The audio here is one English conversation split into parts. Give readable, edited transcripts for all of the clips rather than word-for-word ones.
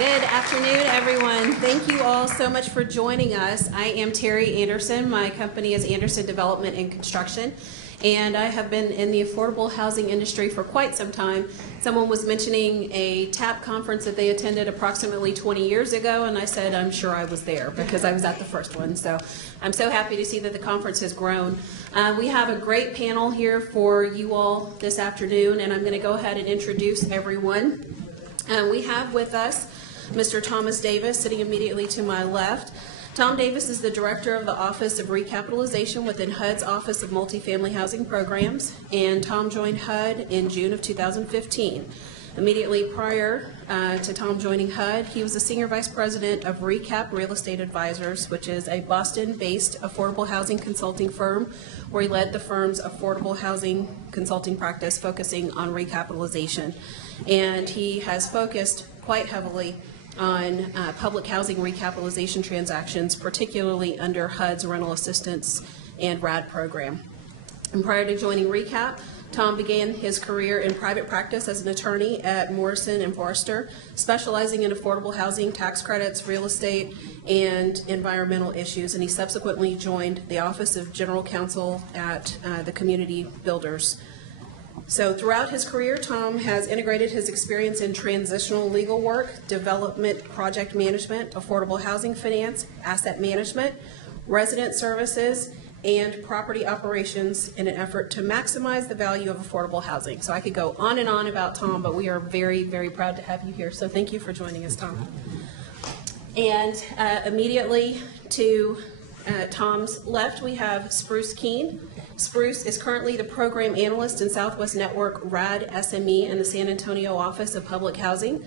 Good afternoon, everyone. Thank you all so much for joining us. I am Terry Anderson. My company is Anderson Development and Construction, and I have been in the affordable housing industry for quite some time. Someone was mentioning a TAP conference that they attended approximately 20 years ago, and I said I'm sure I was there because I was at the first one. So I'm so happy to see that the conference has grown. We have a great panel here for you all this afternoon, and I'm going to go ahead and introduce everyone. We have with us Mr. Thomas Davis, sitting immediately to my left. Tom Davis is the Director of the Office of Recapitalization within HUD's Office of Multifamily Housing Programs, and Tom joined HUD in June of 2015. Immediately prior to Tom joining HUD, he was the Senior Vice President of Recap Real Estate Advisors, which is a Boston-based affordable housing consulting firm, where he led the firm's affordable housing consulting practice focusing on recapitalization. And he has focused quite heavily on public housing recapitalization transactions, particularly under HUD's rental assistance and RAD program. And prior to joining Recap, Tom began his career in private practice as an attorney at Morrison & Foerster, specializing in affordable housing, tax credits, real estate, and environmental issues. And he subsequently joined the Office of General Counsel at the Community Builders. So throughout his career, Tom has integrated his experience in transitional legal work, development project management, affordable housing finance, asset management, resident services, and property operations in an effort to maximize the value of affordable housing. So I could go on and on about Tom, but we are very, very proud to have you here. So thank you for joining us, Tom. And immediately to Tom's left, we have Spruce Keene. Spruce is currently the program analyst in Southwest Network RAD SME in the San Antonio Office of Public Housing.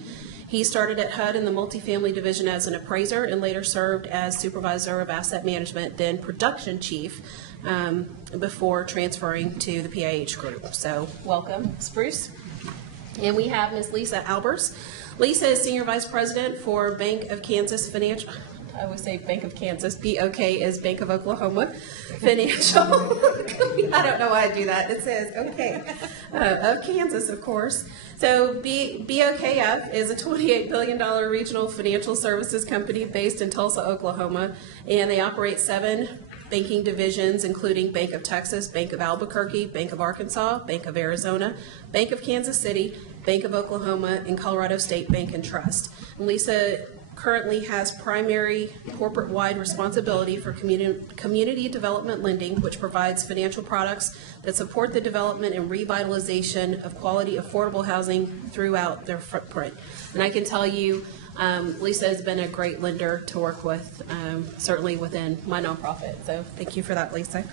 He started at HUD in the multifamily division as an appraiser and later served as supervisor of asset management, then production chief, before transferring to the PIH group. So welcome, Spruce. And we have Ms. Lisa Albers. Lisa is Senior Vice President for Bank of Kansas Financial. I would say Bank of Kansas. BOK is Bank of Oklahoma Financial. I don't know why I do that. It says OK. Of Kansas, of course. So BOKF is a $28 billion regional financial services company based in Tulsa, Oklahoma, and they operate 7 banking divisions, including Bank of Texas, Bank of Albuquerque, Bank of Arkansas, Bank of Arizona, Bank of Kansas City, Bank of Oklahoma, and Colorado State Bank and Trust. And Lisa currently has primary corporate-wide responsibility for community development lending, which provides financial products that support the development and revitalization of quality affordable housing throughout their footprint. And I can tell you, Lisa has been a great lender to work with, certainly within my nonprofit. So thank you for that, Lisa.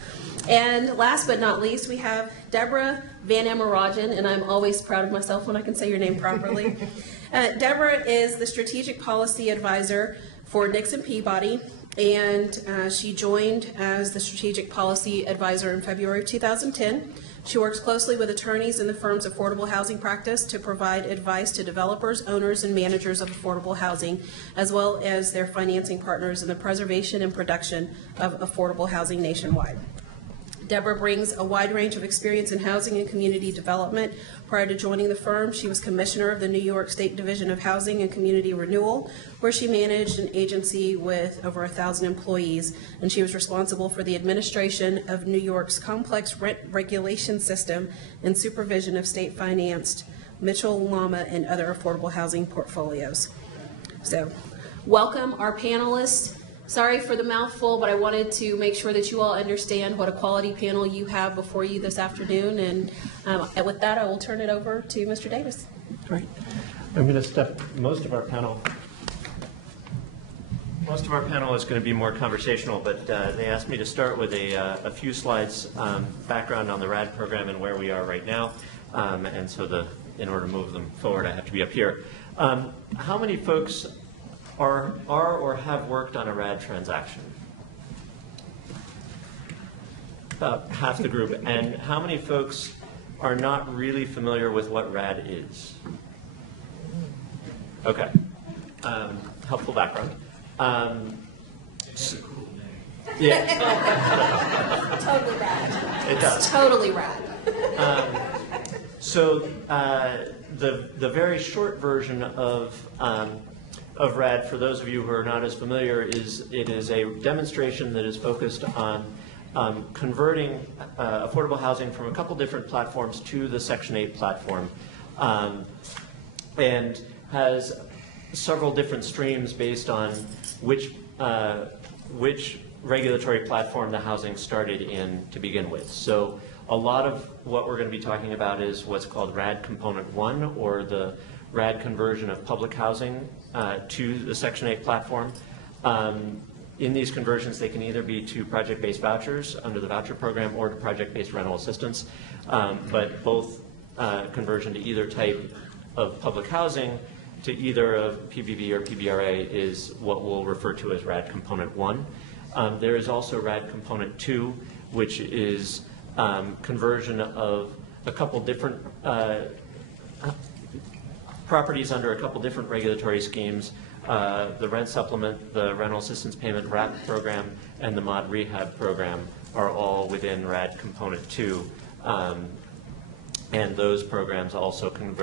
And last but not least, we have Deborah Van Amarajan, and I'm always proud of myself when I can say your name properly. Deborah is the Strategic Policy Advisor for Nixon Peabody, and she joined as the Strategic Policy Advisor in February of 2010. She works closely with attorneys in the firm's affordable housing practice to provide advice to developers, owners, and managers of affordable housing, as well as their financing partners in the preservation and production of affordable housing nationwide. Deborah brings a wide range of experience in housing and community development. Prior to joining the firm, she was commissioner of the New York State Division of Housing and Community Renewal, where she managed an agency with over 1,000 employees, and she was responsible for the administration of New York's complex rent regulation system and supervision of state-financed Mitchell-Lama and other affordable housing portfolios. So, welcome our panelists. Sorry for the mouthful, but I wanted to make sure that you all understand what a quality panel you have before you this afternoon. And with that, I will turn it over to Mr. Davis. Great. I'm going to step most of our panel is going to be more conversational, but they asked me to start with a few slides background on the RAD program and where we are right now. And so in order to move them forward, I have to be up here. How many folks are or have worked on a RAD transaction? About half the group. And how many folks are not really familiar with what RAD is? Okay. Helpful background. Yeah. Totally rad. It does. It's totally rad. So the very short version of of RAD, for those of you who are not as familiar, is it is a demonstration that is focused on converting affordable housing from a couple different platforms to the Section 8 platform, and has several different streams based on which regulatory platform the housing started in to begin with. So a lot of what we're going to be talking about is what's called RAD Component 1, or the RAD conversion of public housing to the Section 8 platform. In these conversions, they can either be to project-based vouchers under the voucher program or to project-based rental assistance, but both conversion to either type of public housing to either of PBV or PBRA is what we'll refer to as RAD Component 1. There is also RAD Component 2, which is conversion of a couple different properties under a couple different regulatory schemes. The rent supplement, the rental assistance payment RAP program, and the mod rehab program are all within RAD Component 2. And those programs also can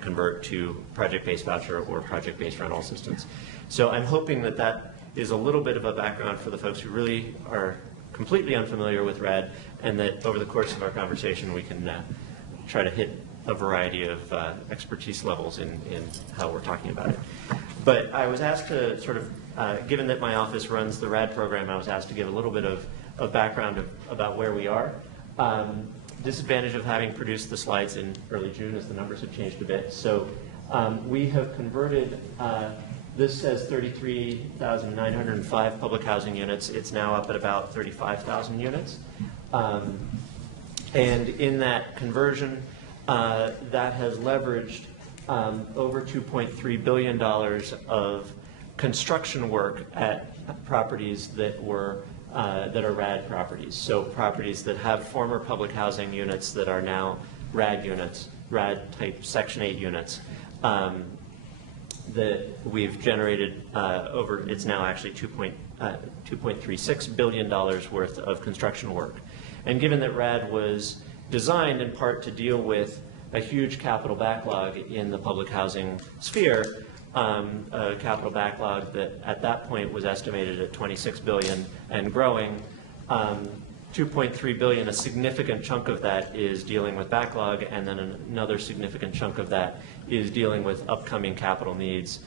convert to project-based voucher or project-based rental assistance. So I'm hoping that that is a little bit of a background for the folks who really are completely unfamiliar with RAD, and that over the course of our conversation we can try to hit a variety of expertise levels in how we're talking about it. But I was asked to sort of, given that my office runs the RAD program, I was asked to give a little bit of background about where we are. Disadvantage of having produced the slides in early June is the numbers have changed a bit. So we have converted, this says 33,905 public housing units. It's now up at about 35,000 units. And in that conversion, that has leveraged over $2.3 billion of construction work at properties that were that are RAD properties. So properties that have former public housing units that are now RAD units, RAD type Section 8 units, that we've generated it's now actually $2.36 billion worth of construction work. And given that RAD was designed in part to deal with a huge capital backlog in the public housing sphere, a capital backlog that at that point was estimated at $26 billion and growing. $2.3 billion, a significant chunk of that is dealing with backlog, and then another significant chunk of that is dealing with upcoming capital needs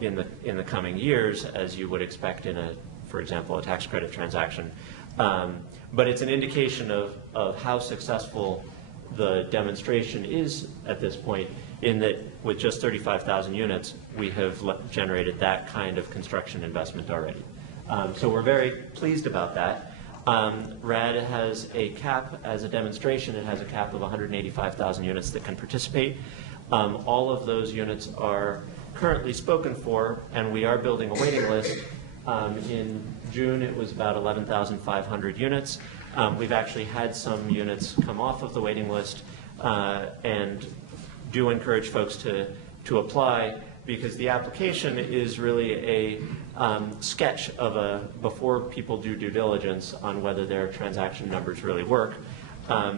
in the coming years, as you would expect in for example, a tax credit transaction. But it's an indication of how successful the demonstration is at this point, in that with just 35,000 units, we have generated that kind of construction investment already. So we're very pleased about that. RAD has a cap, as a demonstration, it has a cap of 185,000 units that can participate. All of those units are currently spoken for, and we are building a waiting list. In June, it was about 11,500 units. We've actually had some units come off of the waiting list, and do encourage folks to apply, because the application is really a sketch of before people do due diligence on whether their transaction numbers really work,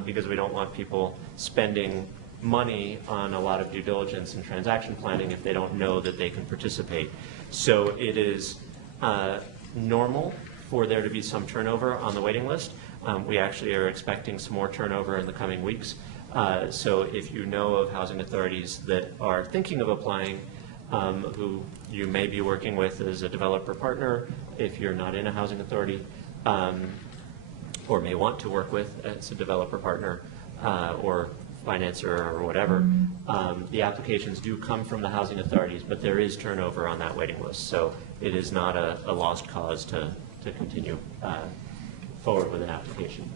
because we don't want people spending money on a lot of due diligence and transaction planning if they don't know that they can participate. So it is normal for there to be some turnover on the waiting list. We actually are expecting some more turnover in the coming weeks. So if you know of housing authorities that are thinking of applying, who you may be working with as a developer partner, if you're not in a housing authority, or may want to work with as a developer partner or financer or whatever, the applications do come from the housing authorities, but there is turnover on that waiting list. So it is not a lost cause to continue forward with an application.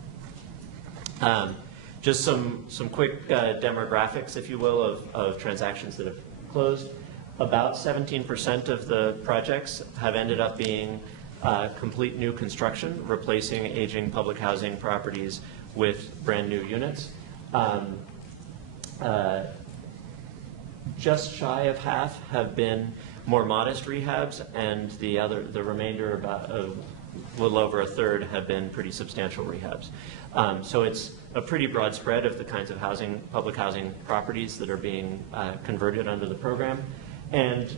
Just some quick demographics, if you will, of transactions that have closed. About 17% of the projects have ended up being complete new construction, replacing aging public housing properties with brand new units. Just shy of half have been more modest rehabs, and the remainder, about a little over a third, have been pretty substantial rehabs. So it's a pretty broad spread of the kinds of public housing properties that are being converted under the program. And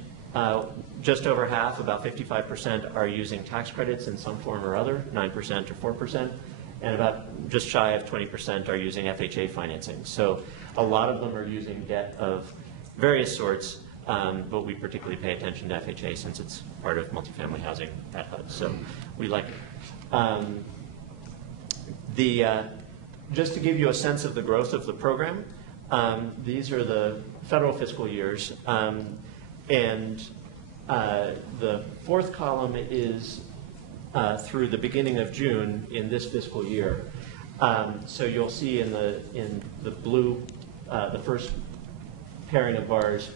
Just over half, about 55%, are using tax credits in some form or other, 9% or 4%, and about just shy of 20% are using FHA financing. So a lot of them are using debt of various sorts, but we particularly pay attention to FHA since it's part of multifamily housing at HUD, so we like it. Just to give you a sense of the growth of the program, these are the federal fiscal years, and the fourth column is through the beginning of June in this fiscal year. So you'll see in the blue, the first pairing of bars,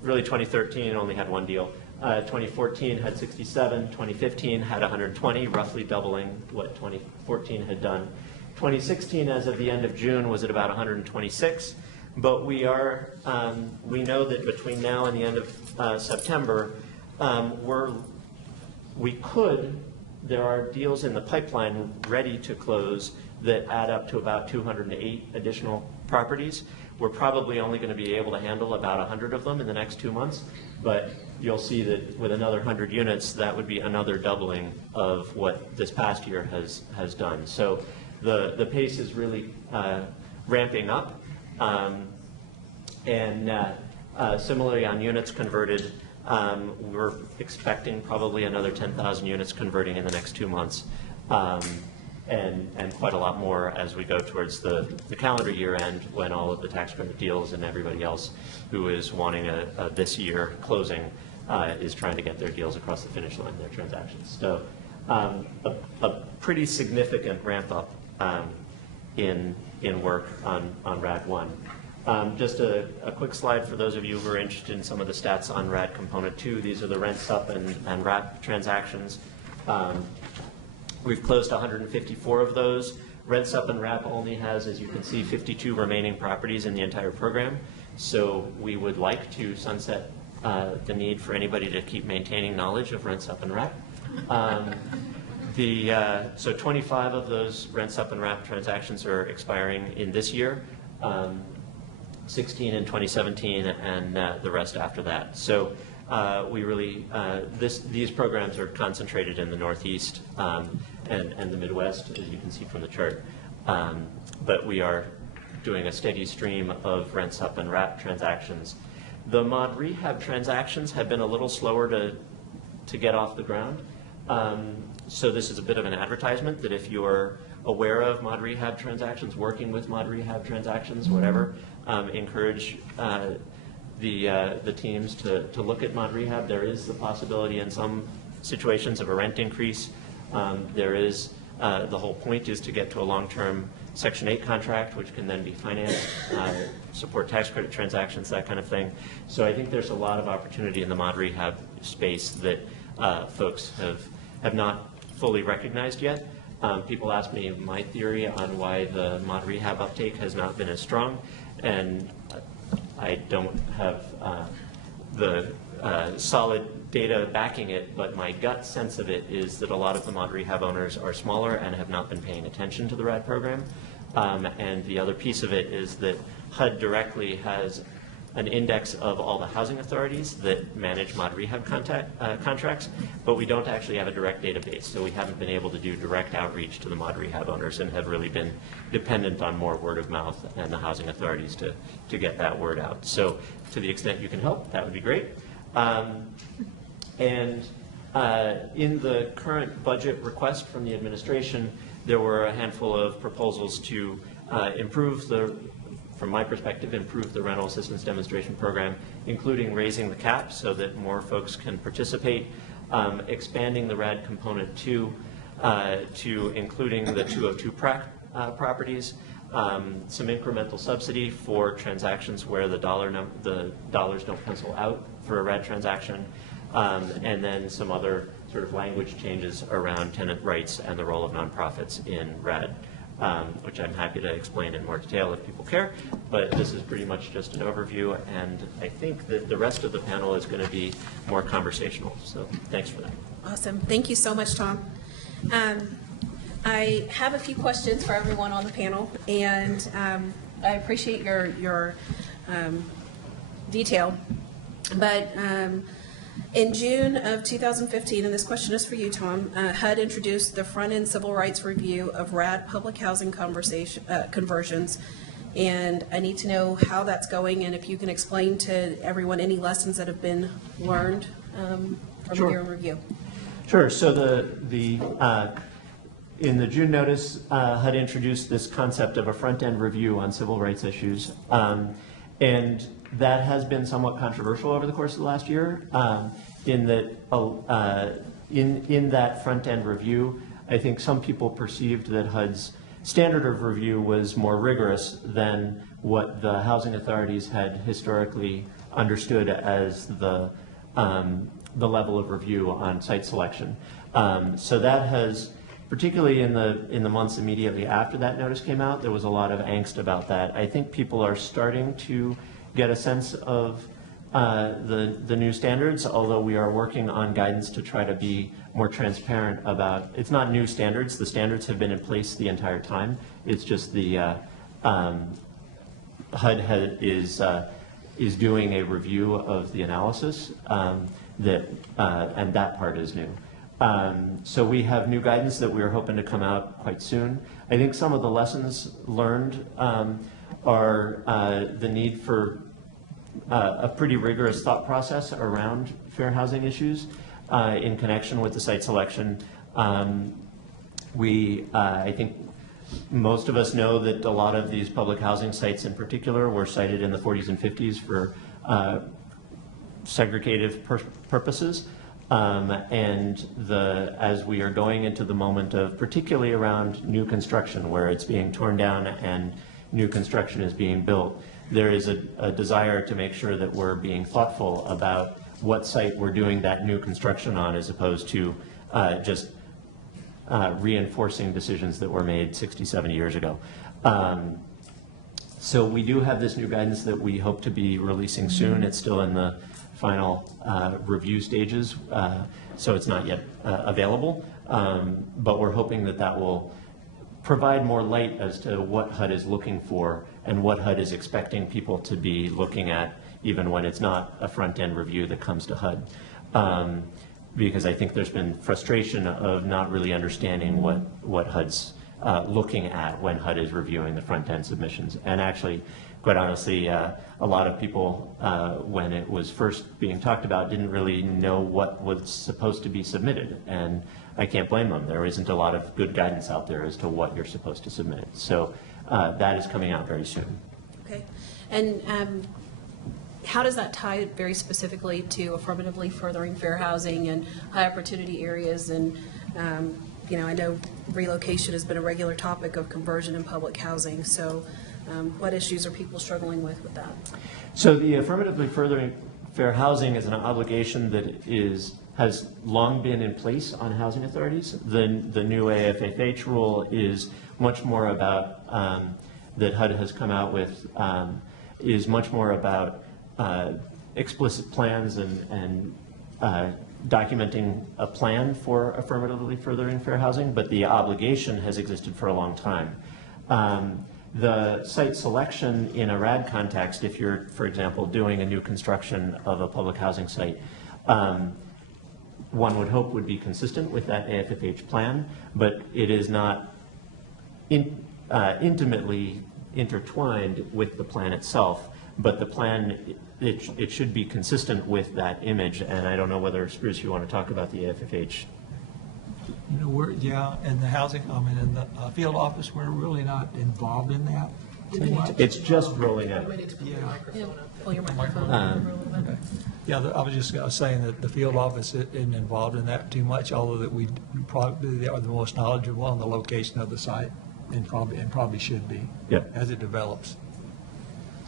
really 2013 only had one deal. 2014 had 67, 2015 had 120, roughly doubling what 2014 had done. 2016, as of the end of June, was at about 126. But we know that between now and the end of September, there are deals in the pipeline ready to close that add up to about 208 additional properties. We're probably only going to be able to handle about 100 of them in the next 2 months, but you'll see that with another 100 units, that would be another doubling of what this past year has done. So the pace is really ramping up. Similarly on units converted, we're expecting probably another 10,000 units converting in the next 2 months, and quite a lot more as we go towards the calendar year end, when all of the tax credit deals and everybody else who is wanting a this year closing is trying to get their deals across the finish line, their transactions. So a pretty significant ramp up in work on RAD 1. Just a quick slide for those of you who are interested in some of the stats on RAD Component 2. These are the rent sup and wrap transactions. We've closed 154 of those. Rent sup and wrap only has, as you can see, 52 remaining properties in the entire program. So we would like to sunset the need for anybody to keep maintaining knowledge of rent sup and wrap. So 25 of those rent sup and wrap transactions are expiring in this year. 16 in 2017, and the rest after that. So we really, these programs are concentrated in the Northeast and the Midwest, as you can see from the chart. But we are doing a steady stream of rent sup and wrap transactions. The mod rehab transactions have been a little slower to get off the ground. So this is a bit of an advertisement that if you're aware of mod rehab transactions, working with mod rehab transactions, whatever, encourage the teams to look at mod rehab. There is the possibility in some situations of a rent increase. There is, the whole point is to get to a long-term Section 8 contract, which can then be financed, support tax credit transactions, that kind of thing. So I think there's a lot of opportunity in the mod rehab space that folks have not fully recognized yet. People ask me my theory on why the mod rehab uptake has not been as strong, and I don't have the solid data backing it, but my gut sense of it is that a lot of the mod rehab owners are smaller and have not been paying attention to the RAD program. And the other piece of it is that HUD directly has an index of all the housing authorities that manage mod rehab contracts, but we don't actually have a direct database, so we haven't been able to do direct outreach to the mod rehab owners and have really been dependent on more word of mouth and the housing authorities to get that word out. So to the extent you can help, that would be great. In the current budget request from the administration, there were a handful of proposals to improve from my perspective, improve the rental assistance demonstration program, including raising the cap so that more folks can participate, expanding the RAD component to including the 202 properties, some incremental subsidy for transactions where the dollars don't pencil out for a RAD transaction, and then some other sort of language changes around tenant rights and the role of nonprofits in RAD. Which I'm happy to explain in more detail if people care, but this is pretty much just an overview, and I think that the rest of the panel is going to be more conversational, so thanks for that. Awesome. Thank you so much, Tom. I have a few questions for everyone on the panel, and I appreciate your detail, but In June of 2015, and this question is for you, Tom, HUD introduced the front-end civil rights review of RAD public housing conversions, and I need to know how that's going and if you can explain to everyone any lessons that have been learned from Sure. your review. Sure. So in the June notice, HUD introduced this concept of a front-end review on civil rights issues, and that has been somewhat controversial over the course of the last year. In that front-end review, I think some people perceived that HUD's standard of review was more rigorous than what the housing authorities had historically understood as the level of review on site selection. So that has, particularly in the months immediately after that notice came out, there was a lot of angst about that. I think people are starting to get a sense of the new standards, although we are working on guidance to try to be more transparent about, it's not new standards, the standards have been in place the entire time, it's just the HUD is doing a review of the analysis and that part is new. So we have new guidance that we are hoping to come out quite soon. I think some of the lessons learned are the need for a pretty rigorous thought process around fair housing issues in connection with the site selection. I think most of us know that a lot of these public housing sites in particular were sited in the 40s and 50s for segregative purposes. As we are going into the moment of, particularly around new construction where it's being torn down and new construction is being built, there is a desire to make sure that we're being thoughtful about what site we're doing that new construction on, as opposed to just reinforcing decisions that were made 60, 70 years ago. So we do have this new guidance that we hope to be releasing soon. It's still in the final review stages, so it's not yet available, but we're hoping that that will provide more light as to what HUD is looking for and what HUD is expecting people to be looking at, even when it's not a front-end review that comes to HUD. Because I think there's been frustration of not really understanding what HUD's looking at when HUD is reviewing the front-end submissions. And actually, quite honestly, a lot of people, when it was first being talked about, didn't really know what was supposed to be submitted. And I can't blame them. There isn't a lot of good guidance out there as to what you're supposed to submit. So that is coming out very soon. Okay. And how does that tie very specifically to affirmatively furthering fair housing and high opportunity areas? And I know relocation has been a regular topic of conversion in public housing. So what issues are people struggling with that? So the affirmatively furthering fair housing is an obligation that has long been in place on housing authorities. The new AFFH rule is much more about, that HUD has come out with, is much more about explicit plans and documenting a plan for affirmatively furthering fair housing, but the obligation has existed for a long time. The site selection in a RAD context, if you're, for example, doing a new construction of a public housing site, one would hope would be consistent with that AFFH plan, but it is not intimately intertwined with the plan itself. But the plan, it should be consistent with that image. And I don't know whether, Spruce, you want to talk about the AFFH. We're, in the housing, in the field office, we're really not involved in that too much. It's just rolling out. Pull your microphone over a little bit. Okay. Yeah, I was just saying that the field office isn't involved in that too much, although that we probably are the most knowledgeable on the location of the site, and probably should be as it develops.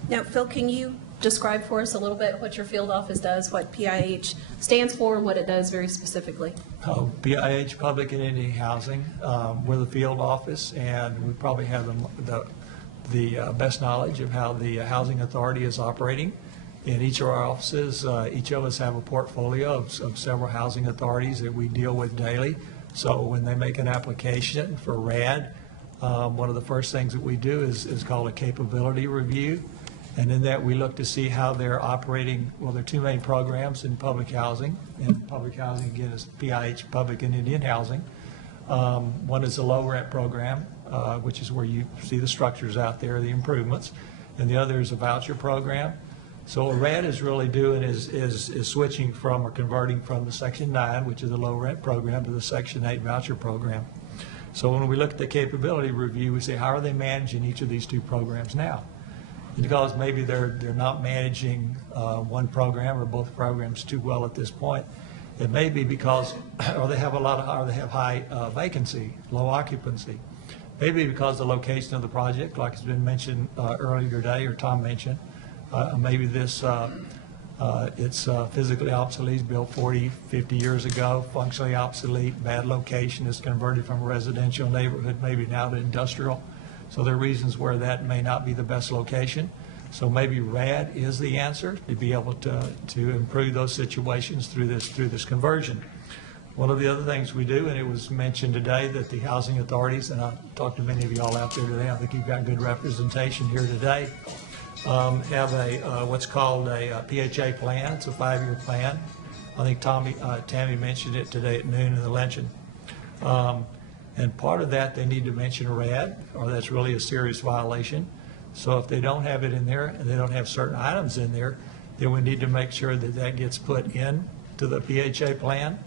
Now, Phil, can you describe for us a little bit what your field office does, what PIH stands for, and what it does very specifically? PIH, Public Entity Housing. We're the field office, and we probably have the best knowledge of how the housing authority is operating. In each of our offices, each of us have a portfolio of several housing authorities that we deal with daily. So when they make an application for RAD, one of the first things that we do is called a capability review. And in that, we look to see how they're operating. Well, there are two main programs in public housing. And public housing, again, is PIH, Public and Indian Housing. One is a low rent program, which is where you see the structures out there, the improvements. And the other is a voucher program. So what RAD is really doing is switching from or converting from the Section 9, which is the low rent program, to the Section 8 voucher program. So when we look at the capability review, we say, how are they managing each of these two programs now? Because maybe they're not managing one program or both programs too well at this point. It may be because, or they have high vacancy, low occupancy. Maybe because the location of the project, like has been mentioned earlier today, or Tom mentioned, maybe this it's physically obsolete, built 40, 50 years ago, functionally obsolete, bad location, is converted from a residential neighborhood maybe now to industrial. So there are reasons where that may not be the best location. So maybe RAD is the answer to be able to improve those situations through this conversion. One of the other things we do, and it was mentioned today, that the housing authorities, and I've talked to many of you all out there today, I think you've got good representation here today, have a what's called a PHA plan. It's a 5-year plan. I think Tammy mentioned it today at noon in the luncheon. And part of that, they need to mention a RAD, or that's really a serious violation. So if they don't have it in there and they don't have certain items in there, then we need to make sure that that gets put in to the PHA plan.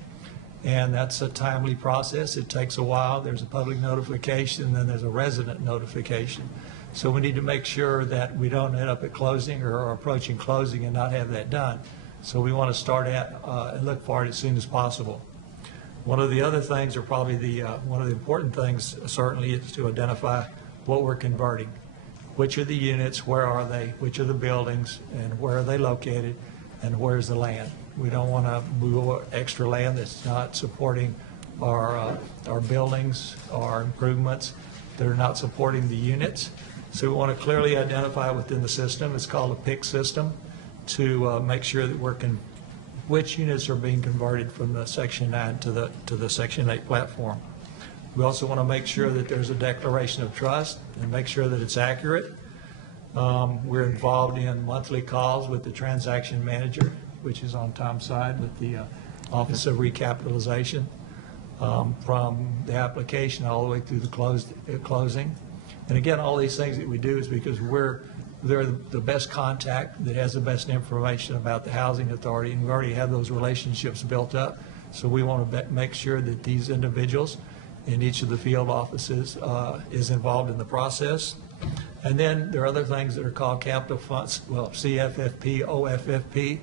And that's a timely process. It takes a while. There's a public notification, and then there's a resident notification. So we need to make sure that we don't end up at closing or approaching closing and not have that done. So we want to start at and look for it as soon as possible. One of the other things, or probably one of the important things certainly, is to identify what we're converting. Which are the units, where are they, which are the buildings, and where are they located, and where's the land. We don't want to move extra land that's not supporting our buildings, our improvements, that are not supporting the units. So we want to clearly identify within the system, it's called a PIC system, to make sure that which units are being converted from the Section 9 to the Section 8 platform. We also want to make sure that there's a declaration of trust and make sure that it's accurate. We're involved in monthly calls with the transaction manager, which is on Tom's side, with the Office of Recapitalization, from the application all the way through the closing. And again, all these things that we do is because they're the best contact that has the best information about the housing authority, and we already have those relationships built up. So we want to make sure that these individuals in each of the field offices is involved in the process. And then there are other things that are called capital funds, well, CFFP, OFFP,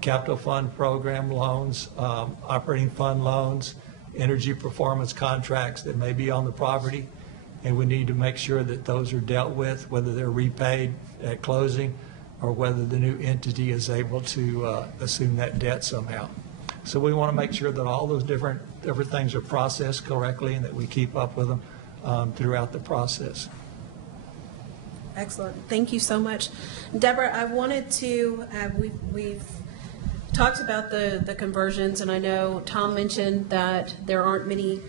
capital fund program loans, operating fund loans, energy performance contracts that may be on the property. And we need to make sure that those are dealt with, whether they're repaid at closing or whether the new entity is able to assume that debt somehow. So we want to make sure that all those different things are processed correctly and that we keep up with them throughout the process. Excellent. Thank you so much. Deborah, I wanted to, we've talked about the conversions, and I know Tom mentioned that there aren't many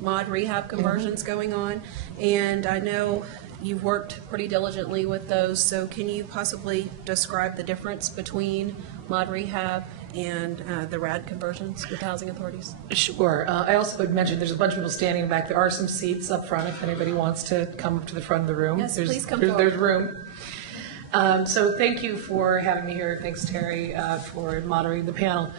mod rehab conversions going on, and I know you've worked pretty diligently with those, so can you possibly describe the difference between mod rehab and the RAD conversions with housing authorities? Sure. I also would mention there's a bunch of people standing back. There are some seats up front if anybody wants to come up to the front of the room. Yes, please come there's forward. room. So thank you for having me here. Thanks, Terry, for moderating the panel.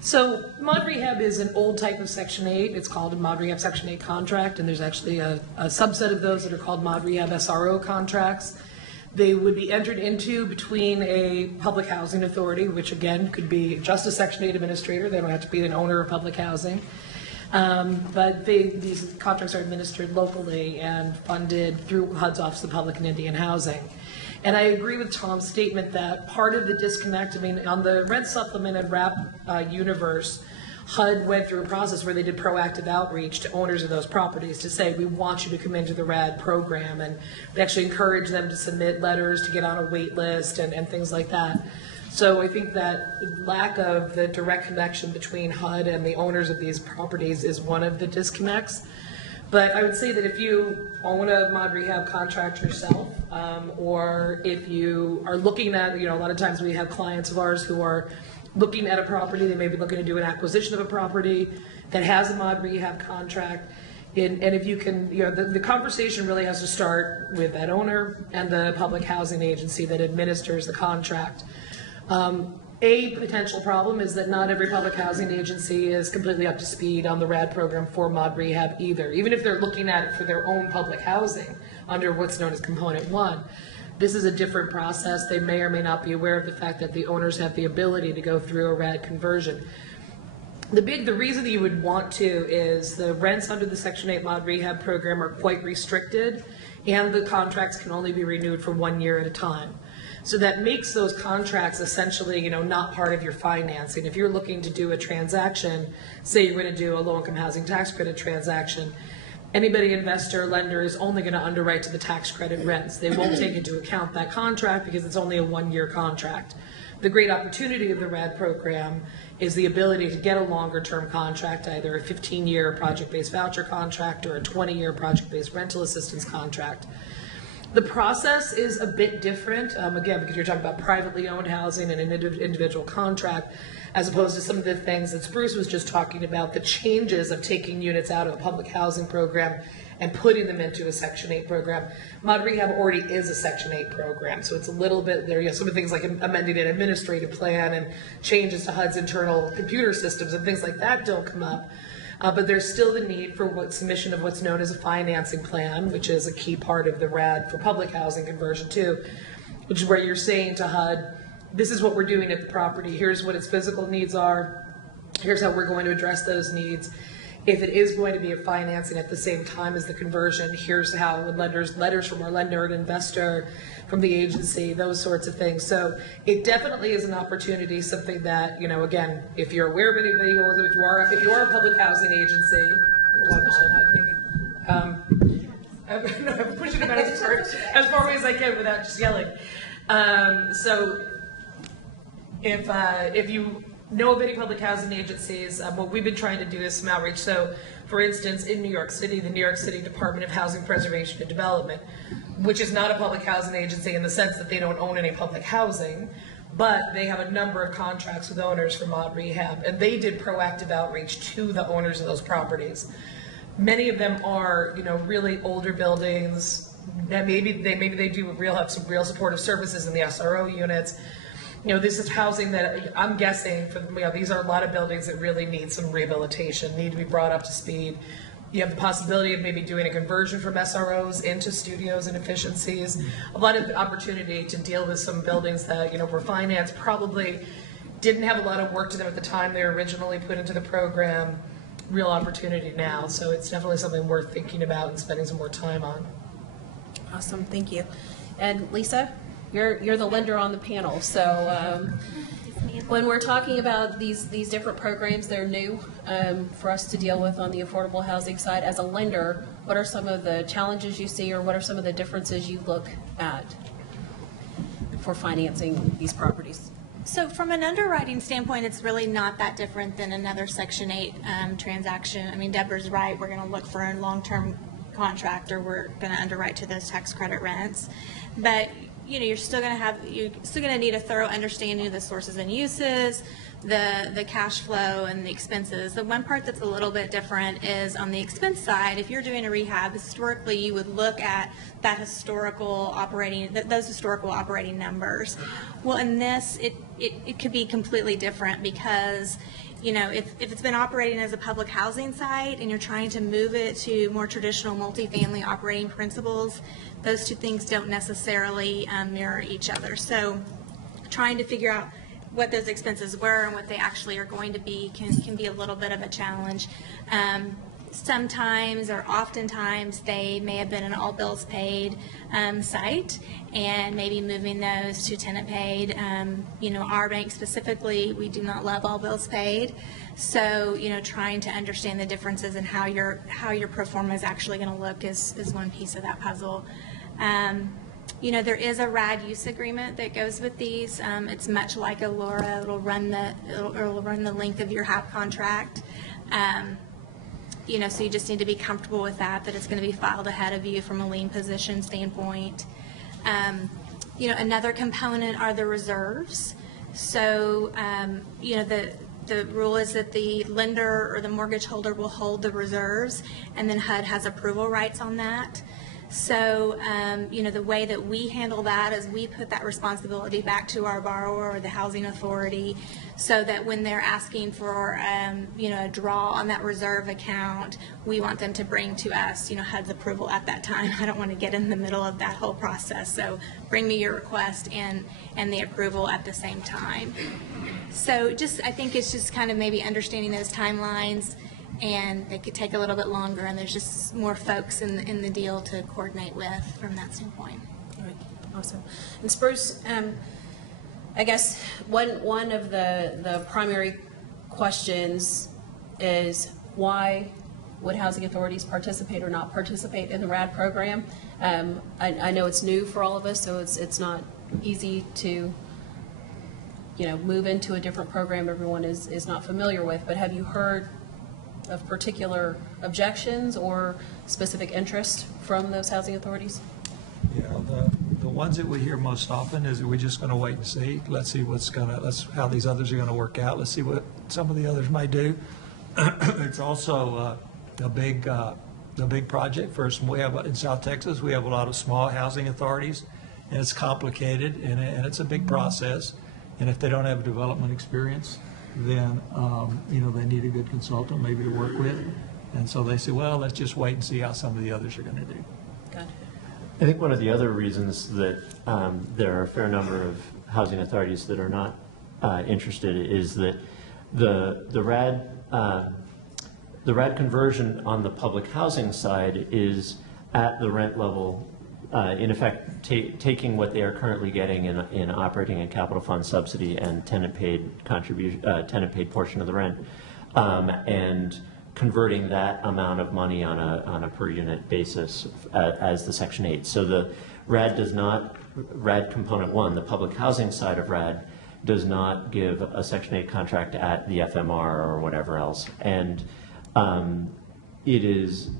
So mod rehab is an old type of Section 8. It's called a mod rehab Section 8 contract, and there's actually a subset of those that are called mod rehab SRO contracts. They would be entered into between a public housing authority, which again could be just a Section 8 administrator. They don't have to be an owner of public housing. But these contracts are administered locally and funded through HUD's Office of Public and Indian Housing. And I agree with Tom's statement that part of the disconnect, I mean, on the RED supplement and RAP universe, HUD went through a process where they did proactive outreach to owners of those properties to say, we want you to come into the RAD program, and they actually encourage them to submit letters to get on a wait list and things like that. So I think that lack of the direct connection between HUD and the owners of these properties is one of the disconnects. But I would say that if you own a mod rehab contract yourself, or if you are looking at, a lot of times we have clients of ours who are looking at a property, they may be looking to do an acquisition of a property that has a mod rehab contract. And if you can, the conversation really has to start with that owner and the public housing agency that administers the contract. A potential problem is that not every public housing agency is completely up to speed on the RAD program for mod rehab either, even if they're looking at it for their own public housing under what's known as component 1. This is a different process. They may or may not be aware of the fact that the owners have the ability to go through a RAD conversion. The reason that you would want to is the rents under the Section 8 mod rehab program are quite restricted, and the contracts can only be renewed for 1 year at a time. So that makes those contracts essentially, not part of your financing. If you're looking to do a transaction, say you're going to do a low-income housing tax credit transaction, anybody, investor, lender, is only going to underwrite to the tax credit rents. They won't take into account that contract because it's only a 1-year contract. The great opportunity of the RAD program is the ability to get a longer-term contract, either a 15-year project-based voucher contract or a 20-year project-based rental assistance contract. The process is a bit different, again, because you're talking about privately owned housing and an individual contract, as opposed to some of the things that Bruce was just talking about, the changes of taking units out of a public housing program and putting them into a Section 8 program. Mod Rehab already is a Section 8 program, so it's a little bit there. Some of the things like amending an administrative plan and changes to HUD's internal computer systems and things like that don't come up. But there's still the need for submission of what's known as a financing plan, which is a key part of the RAD for public housing conversion too, which is where you're saying to HUD, this is what we're doing at the property, here's what its physical needs are, here's how we're going to address those needs. If it is going to be a financing at the same time as the conversion, here's how letters from our lender and investor, from the agency, those sorts of things. So it definitely is an opportunity, something that, again, if you're aware of anybody, if you are a public housing agency, I'm pushing it as far away as I can without just yelling. So if you know of any public housing agencies, what we've been trying to do is some outreach. So, for instance, in New York City, the New York City Department of Housing Preservation and Development, which is not a public housing agency in the sense that they don't own any public housing, but they have a number of contracts with owners for mod rehab, and they did proactive outreach to the owners of those properties. Many of them are, really older buildings that maybe they do have some real supportive services in the SRO units. This is housing that I'm guessing these are a lot of buildings that really need some rehabilitation, need to be brought up to speed. You have the possibility of maybe doing a conversion from SROs into studios and efficiencies. A lot of opportunity to deal with some buildings that, were financed, probably didn't have a lot of work to them at the time they were originally put into the program. Real opportunity now. So it's definitely something worth thinking about and spending some more time on. Awesome, thank you. And Lisa? You're the lender on the panel, so when we're talking about these different programs, they're new for us to deal with on the affordable housing side. As a lender, what are some of the challenges you see, or what are some of the differences you look at for financing these properties? So from an underwriting standpoint, it's really not that different than another Section 8 transaction. I mean, Deborah's right. We're going to look for a long-term contract, or we're going to underwrite to those tax credit rents. But you're still going to need a thorough understanding of the sources and uses, the cash flow, and the expenses. The one part that's a little bit different is on the expense side. If you're doing a rehab, historically you would look at that those historical operating numbers. Well, in this, it could be completely different because if it's been operating as a public housing site and you're trying to move it to more traditional multifamily operating principles, those two things don't necessarily mirror each other. So trying to figure out what those expenses were and what they actually are going to be can be a little bit of a challenge. Sometimes, or oftentimes, they may have been an all bills paid site, and maybe moving those to tenant paid. Our bank specifically, we do not love all bills paid. So, trying to understand the differences and how your pro forma is actually going to look is one piece of that puzzle. There is a RAD use agreement that goes with these. It's much like a LoRa. It'll run the length of your HAP contract. So you just need to be comfortable with that it's going to be filed ahead of you from a lien position standpoint. Another component are the reserves. So, the rule is that the lender or the mortgage holder will hold the reserves, and then HUD has approval rights on that. So, the way that we handle that is we put that responsibility back to our borrower or the housing authority, so that when they're asking for, a draw on that reserve account, we want them to bring to us, HUD's approval at that time. I don't want to get in the middle of that whole process. So bring me your request and the approval at the same time. So I think it's just kind of maybe understanding those timelines, and they could take a little bit longer, and there's just more folks in the deal to coordinate with from that standpoint. All right, awesome. And Spruce, I guess one of the primary questions is why would housing authorities participate or not participate in the RAD program? I know it's new for all of us, so it's not easy to move into a different program everyone is not familiar with, but have you heard of particular objections or specific interest from those housing authorities? Yeah, the ones that we hear most often is that we're just going to wait and see. Let's see how these others are going to work out. Let's see what some of the others may do. It's also a big project. First, we have in South Texas, we have a lot of small housing authorities, and it's complicated, and it's a big process. And if they don't have development experience, then they need a good consultant maybe to work with. And so they say, well, let's just wait and see how some of the others are going to do. Good. I think one of the other reasons that there are a fair number of housing authorities that are not interested is that the RAD conversion on the public housing side is at the rent level, in effect taking what they are currently getting in operating and capital fund subsidy and tenant paid portion of the rent, and converting that amount of money on a per unit basis as the Section 8. So the RAD component 1, the public housing side of RAD, does not give a Section 8 contract at the FMR or whatever else. And it is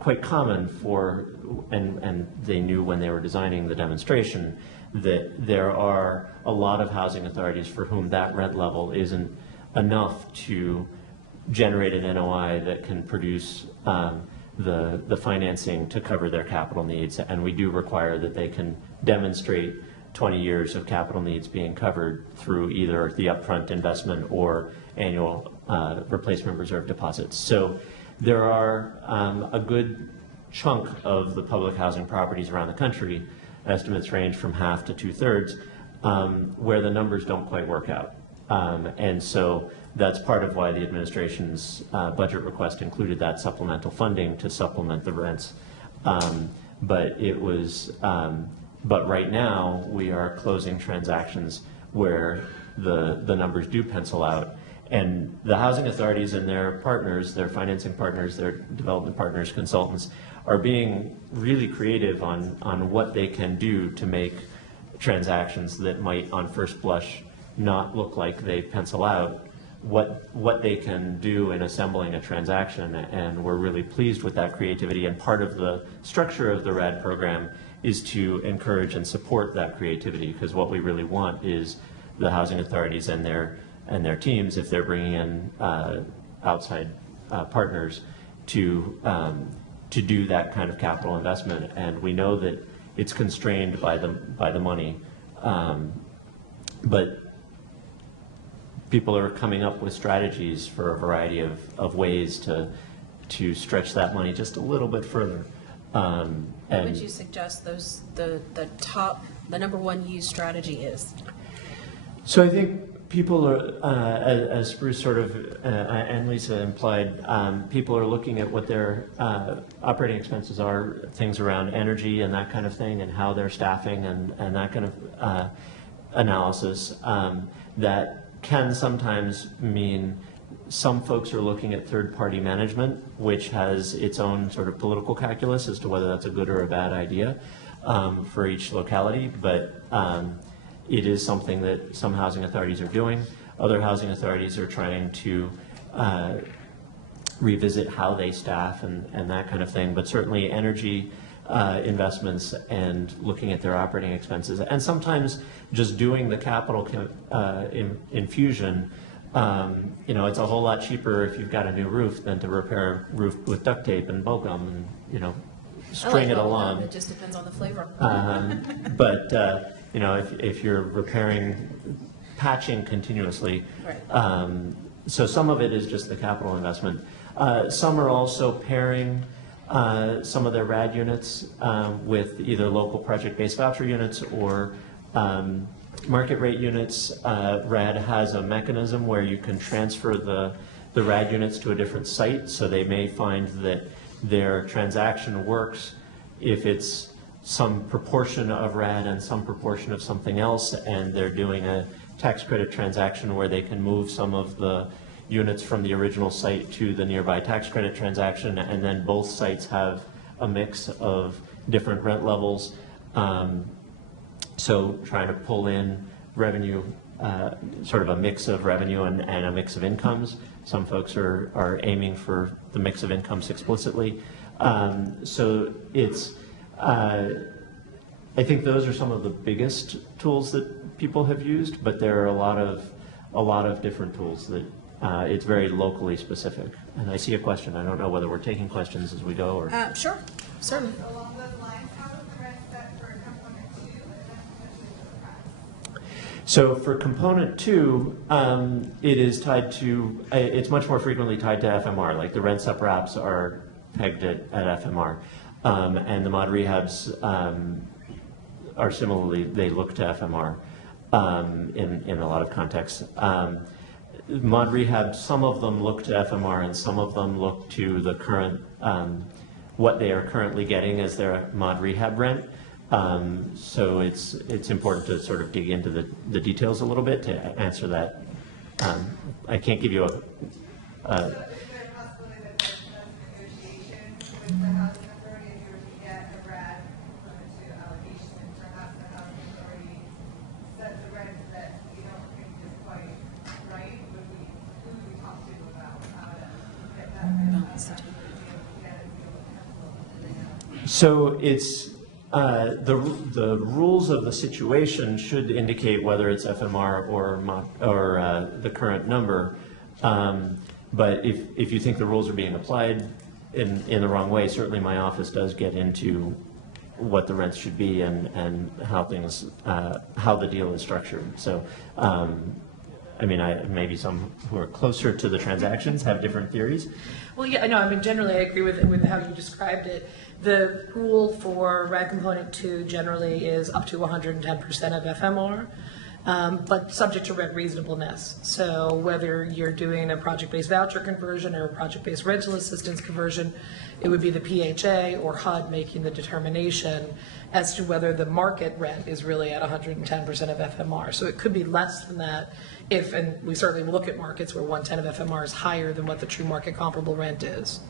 quite common and they knew when they were designing the demonstration that there are a lot of housing authorities for whom that rent level isn't enough to generate an NOI that can produce the financing to cover their capital needs. And we do require that they can demonstrate 20 years of capital needs being covered through either the upfront investment or annual replacement reserve deposits. So there are a good chunk of the public housing properties around the country, estimates range from half to 2/3, where the numbers don't quite work out. And so that's part of why the administration's budget request included that supplemental funding to supplement the rents. But right now we are closing transactions where the numbers do pencil out. And the housing authorities and their partners, their financing partners, their development partners, consultants, are being really creative on what they can do to make transactions that might, on first blush, not look like they pencil out, what they can do in assembling a transaction. And we're really pleased with that creativity. And part of the structure of the RAD program is to encourage and support that creativity, because what we really want is the housing authorities and their teams, if they're bringing in outside partners, to do that kind of capital investment. And we know that it's constrained by the money, but people are coming up with strategies for a variety of ways to stretch that money just a little bit further. What would you suggest the number one used strategy is? So I think people are, as Bruce sort of and Lisa implied, people are looking at what their operating expenses are, things around energy and that kind of thing, and how they're staffing and that kind of analysis. That can sometimes mean some folks are looking at third-party management, which has its own sort of political calculus as to whether that's a good or a bad idea for each locality. But it is something that some housing authorities are doing. Other housing authorities are trying to revisit how they staff and that kind of thing. But certainly energy investments and looking at their operating expenses, and sometimes just doing the capital infusion. It's a whole lot cheaper if you've got a new roof than to repair a roof with duct tape and bubble gum and string it along. It just depends on the flavor. But if you're patching continuously, Right. So some of it is just the capital investment. Some are also pairing some of their RAD units with either local project-based voucher units or market rate units. RAD has a mechanism where you can transfer the RAD units to a different site, so they may find that their transaction works if it's some proportion of RAD and some proportion of something else, and they're doing a tax credit transaction where they can move some of the units from the original site to the nearby tax credit transaction, and then both sites have a mix of different rent levels. So trying to pull in revenue, sort of a mix of revenue and a mix of incomes. Some folks are aiming for the mix of incomes explicitly. So it's, I think those are some of the biggest tools that people have used, but there are a lot of different tools that it's very locally specific. And I see a question. I don't know whether we're taking questions as we go or. Sure, certainly. Along those lines, how is the rent set for component 2 and then potentially for the rest? So for component 2, it is tied to, it's much more frequently tied to FMR, like the rent sup wraps are pegged at FMR. And the mod rehabs are similarly, they look to FMR in a lot of contexts. Mod rehab, some of them look to FMR and some of them look to the current, what they are currently getting as their mod rehab rent. So it's important to sort of dig into the details a little bit to answer that. I can't give you a So is there a possibility that that's negotiation with the housing authority if you were to get a RAD component 2 allocation, and perhaps the housing authority sets the rent that you don't think is quite right? Who would we talk to about how to get that rent back? So it's the rules of the situation should indicate whether it's FMR or the current number. But if you think the rules are being applied in the wrong way, certainly my office does get into what the rents should be and how things how the deal is structured. So. I mean, maybe some who are closer to the transactions have different theories. Well, yeah, no, I mean, generally I agree with how you described it. The pool for RAD component 2 generally is up to 110% of FMR, but subject to rent reasonableness. So whether you're doing a project-based voucher conversion or a project-based rental assistance conversion, it would be the PHA or HUD making the determination as to whether the market rent is really at 110% of FMR. So it could be less than that if, and we certainly look at markets where 110 of FMR is higher than what the true market comparable rent is.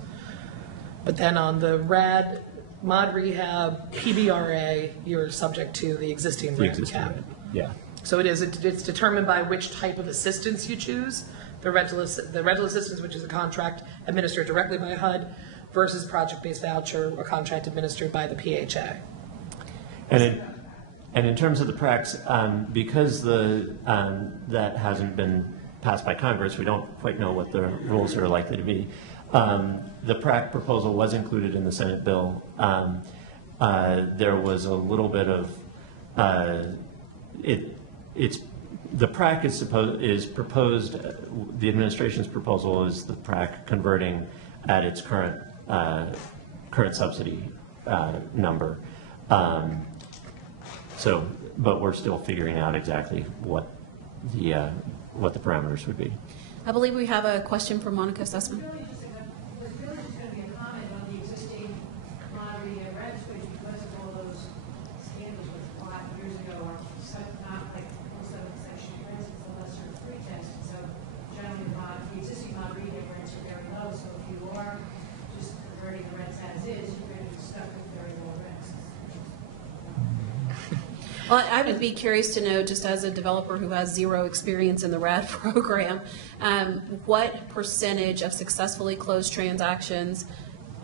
But then on the RAD, mod rehab, PBRA, you're subject to the existing rent cap. Yeah. So it's determined by which type of assistance you choose. The rental assistance, which is a contract administered directly by HUD, versus project-based voucher, a contract administered by the PHA. And in terms of the pracs, because that hasn't been passed by Congress, we don't quite know what the rules are likely to be. The prac proposal was included in the Senate bill. There was a little bit of the prac is proposed. The administration's proposal is the prac converting at its current subsidy number. So, but we're still figuring out exactly what the parameters would be. I believe we have a question from Monica Sussman. Was really just going to be a comment on the existing commodity and rent switch because of all those scandals with 5 years ago are not like most of the section rents, it's a lesser pretest. So generally the existing commodity rents are very low. So if you are just converting the rents as is, you're going to be stuck with very low rents. Well, I would be curious to know, just as a developer who has zero experience in the RAD program, what percentage of successfully closed transactions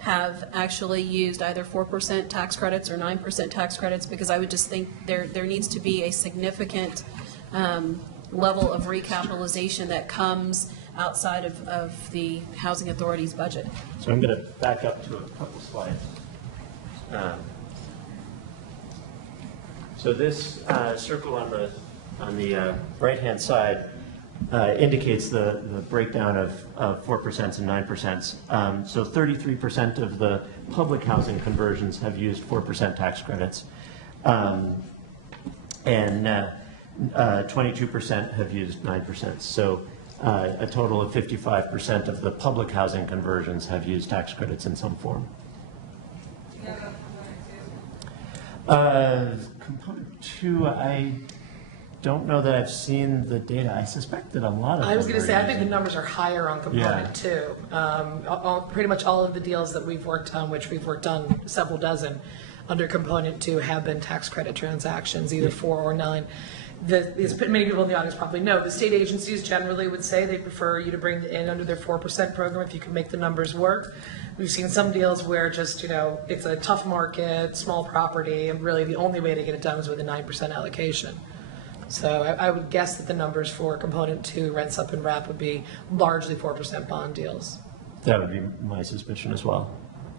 have actually used either 4% tax credits or 9% tax credits? Because I would just think there needs to be a significant level of recapitalization that comes outside of the Housing Authority's budget. So I'm going to back up to a couple slides. So this circle on the right-hand side indicates the breakdown of 4% and 9%. So 33% of the public housing conversions have used 4% tax credits, and 22% have used 9%. So a total of 55% of the public housing conversions have used tax credits in some form. Component 2, I don't know that I've seen the data. I suspect that a lot of I was them going to are say, I think the using- numbers are higher on component two. Pretty much all of the deals that we've worked on, which we've worked on several dozen under component 2, have been tax credit transactions, either 4 or 9. As many people in the audience probably know, the state agencies generally would say they prefer you to bring in under their 4% program if you can make the numbers work. We've seen some deals where just, it's a tough market, small property, and really the only way to get it done is with a 9% allocation. So I would guess that the numbers for component 2, rents up and wrap, would be largely 4% bond deals. That would be my suspicion as well.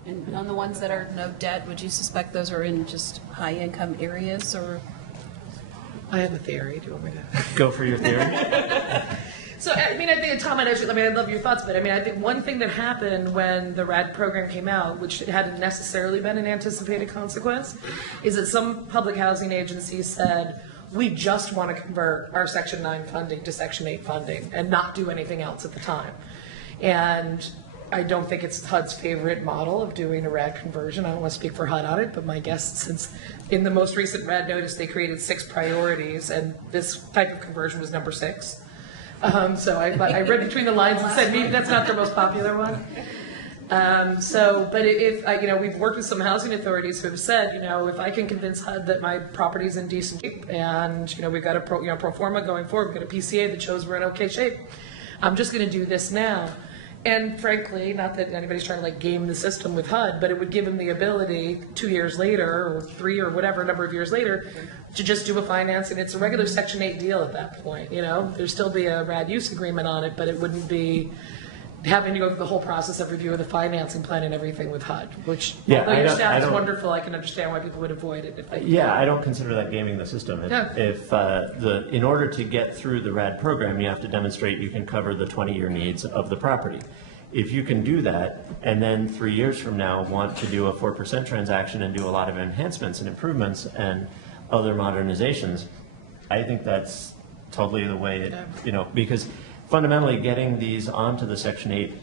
And on the ones that are no debt, would you suspect those are in just high-income areas, or? I have a theory. Do you want me to? Go for your theory. So, I think, Tom, I love your thoughts, but I think one thing that happened when the RAD program came out, which hadn't necessarily been an anticipated consequence, is that some public housing agencies said, we just want to convert our Section 9 funding to Section 8 funding and not do anything else at the time. And I don't think it's HUD's favorite model of doing a RAD conversion. I don't want to speak for HUD on it, but my guess, since in the most recent RAD notice, they created 6 priorities, and this type of conversion was number 6. So I read between the lines and said, maybe that's not the most popular one. But we've worked with some housing authorities who have said, if I can convince HUD that my property's in decent shape, and we've got a pro forma going forward, we've got a PCA that shows we're in okay shape, I'm just going to do this now. And frankly, not that anybody's trying to game the system with HUD, but it would give them the ability 2 years later, or 3 or whatever number of years later, to just do a financing. It's a regular Section 8 deal at that point. There'd still be a RAD use agreement on it, but it wouldn't be having to go through the whole process of review of the financing plan and everything with HUD, which, although your staff is wonderful, I can understand why people would avoid it. If they I don't consider that gaming the system. In order to get through the RAD program, you have to demonstrate you can cover the 20-year needs of the property. If you can do that, and then 3 years from now want to do a 4% transaction and do a lot of enhancements and improvements and other modernizations, I think that's totally the way because fundamentally getting these onto the Section 8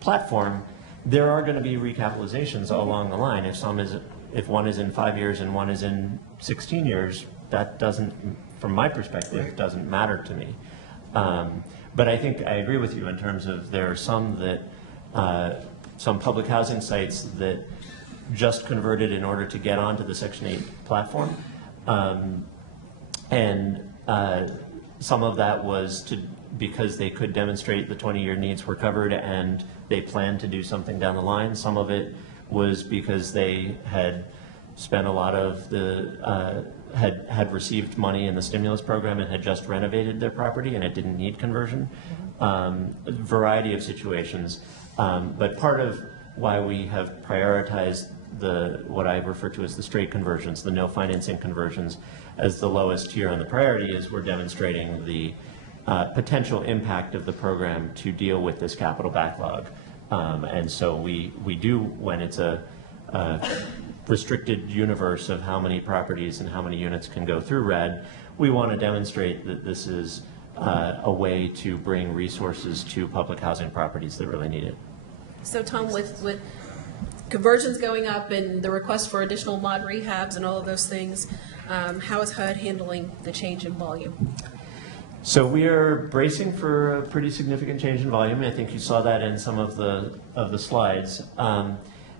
platform, there are going to be recapitalizations along the line. If one is in 5 years and one is in 16 years, that doesn't, from my perspective, doesn't matter to me. But I think I agree with you in terms of there are some public housing sites that just converted in order to get onto the Section 8 platform. Some of that was because they could demonstrate the 20-year needs were covered and they planned to do something down the line. Some of it was because they had spent a lot of had received money in the stimulus program and had just renovated their property and it didn't need conversion. A variety of situations. But part of why we have prioritized what I refer to as the straight conversions, the no financing conversions, as the lowest tier on the priority is we're demonstrating the potential impact of the program to deal with this capital backlog. And so we do, when it's a restricted universe of how many properties and how many units can go through RAD, we want to demonstrate that this is a way to bring resources to public housing properties that really need it. So Tom, with conversions going up and the request for additional mod rehabs and all of those things, how is HUD handling the change in volume? So we are bracing for a pretty significant change in volume. I think you saw that in some of the slides.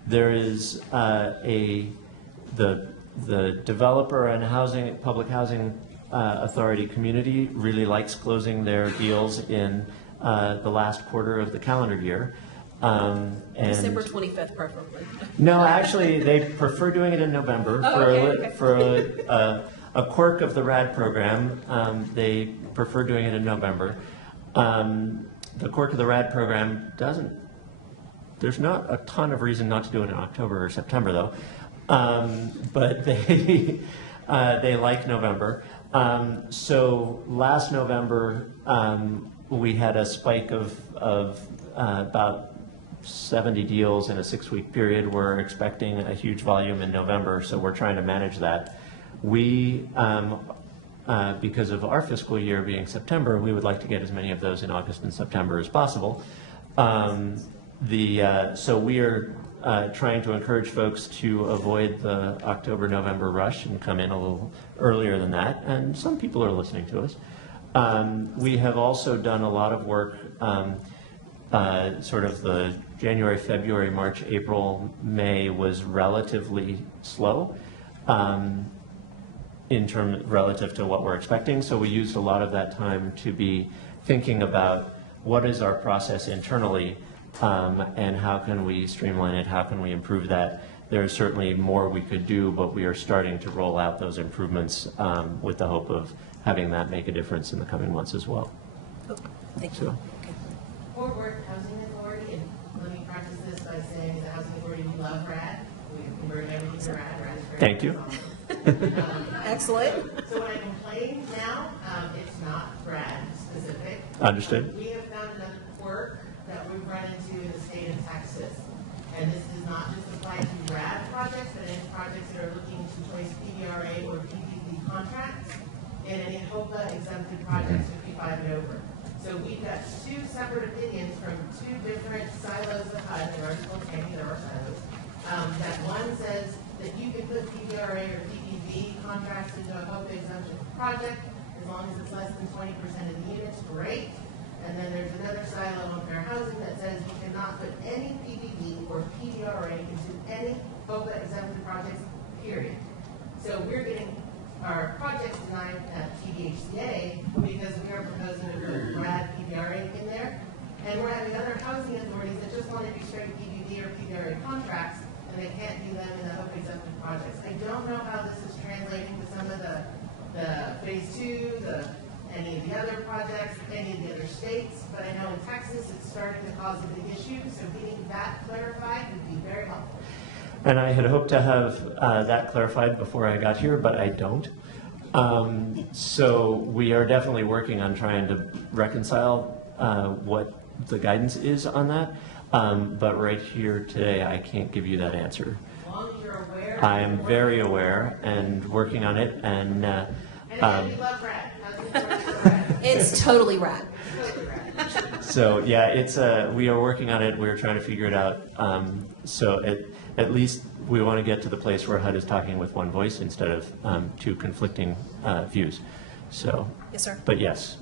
There is the the developer and public housing authority community really likes closing their deals in the last quarter of the calendar year. And December 25th preferably. no, actually, they prefer doing it in November. For a quirk of the RAD program, they prefer doing it in November. The quirk of the RAD program there's not a ton of reason not to do it in October or September, though. But they like November. So last November, we had a spike of about 70 deals in a 6-week period. We're expecting a huge volume in November, so we're trying to manage that. We, because of our fiscal year being September, we would like to get as many of those in August and September as possible. So we are trying to encourage folks to avoid the October-November rush and come in a little earlier than that, and some people are listening to us. We have also done a lot of work, sort of the January, February, March, April, May was relatively slow relative to what we're expecting. So we used a lot of that time to be thinking about what is our process internally, and how can we streamline it, how can we improve that. There's certainly more we could do, but we are starting to roll out those improvements with the hope of having that make a difference in the coming months as well. Thank you. Fort Worth Housing Authority, and let me practice this by saying as a housing authority, we love RAD. We convert everything to RAD. RAD is great. Thank you. Excellent. So when I complain now, it's not RAD specific. Understood. We have found another quirk that we've run into in the state of Texas. And this does not just apply to RAD projects, but any projects that are looking to place PDRA or PPP contracts, and any HOPA exempted projects 55 and over. So we've got 2 separate opinions from 2 different silos of HUD. There are still training, there are silos. That one says that you can put PDRA or PPP contracts into a HOPA exemption project as long as it's less than 20% of the units. Great. And then there's another silo on fair housing that says you cannot put any PPP or PDRA into any HOPA exempted projects, period. So we're getting our projects denied at TDHCA because we are proposing to put RAD PDRA in there. And we're having other housing authorities that just want to do straight PPP or PDRA contracts, and they can't do them in the HOPA exempted projects. I don't know how this is translating to some of the phase 2, any of the other projects, any of the other states, but I know in Texas it's starting to cause a big issue, so getting that clarified would be very helpful. And I had hoped to have that clarified before I got here, but I don't. So we are definitely working on trying to reconcile what the guidance is on that. But right here today, I can't give you that answer. As long as you're aware. I am very aware and working on it. And we love RAD. It's totally rad. so yeah, it's we are working on it. We're trying to figure it out. So at least we want to get to the place where HUD is talking with one voice instead of 2 conflicting views. So. Yes, sir. But yes.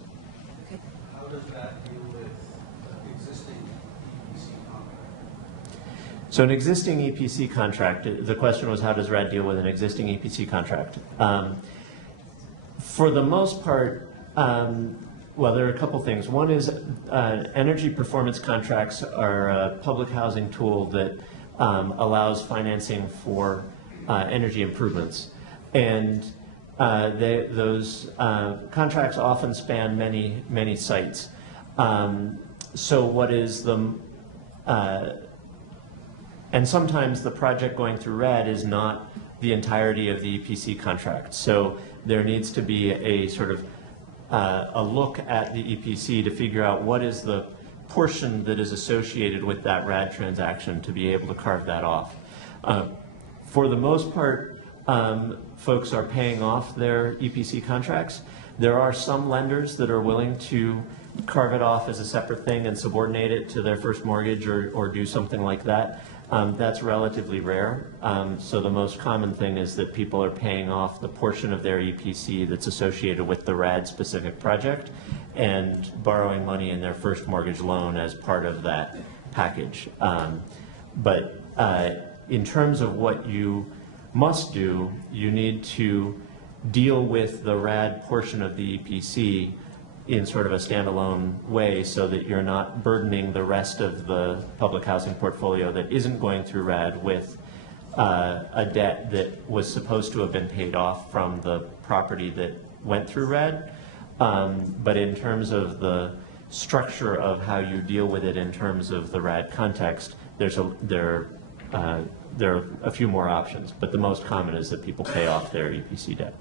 Okay. How does that deal with existing EPC contract? So an existing EPC contract, the question was how does RAD deal with an existing EPC contract? For the most part, well, there are a couple things. One is energy performance contracts are a public housing tool that allows financing for energy improvements. And those contracts often span many, many sites. So what is the, and sometimes the project going through RAD is not the entirety of the EPC contract. So there needs to be a sort of a look at the EPC to figure out what is the portion that is associated with that RAD transaction to be able to carve that off. For the most part, folks are paying off their EPC contracts. There are some lenders that are willing to carve it off as a separate thing and subordinate it to their first mortgage or do something like that. That's relatively rare. So the most common thing is that people are paying off the portion of their EPC that's associated with the RAD specific project and borrowing money in their first mortgage loan as part of that package. But in terms of what you must do, you need to deal with the RAD portion of the EPC in sort of a standalone way so that you're not burdening the rest of the public housing portfolio that isn't going through RAD with a debt that was supposed to have been paid off from the property that went through RAD. But in terms of the structure of how you deal with it in terms of the RAD context, there are a few more options, but the most common is that people pay off their EPC debt.